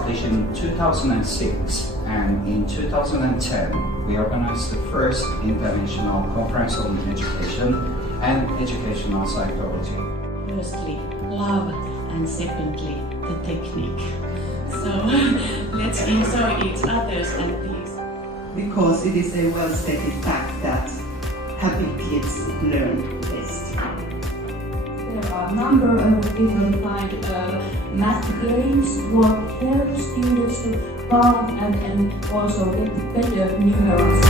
established in 2006, and in 2010 we organized the first international conference on education and educational psychology. Firstly, love, and secondly, the technique. So let's enjoy each other's and these. Because it is a well-stated fact that happy kids learn best. There are a number of different kind of math games what help students to count and also get better numerals.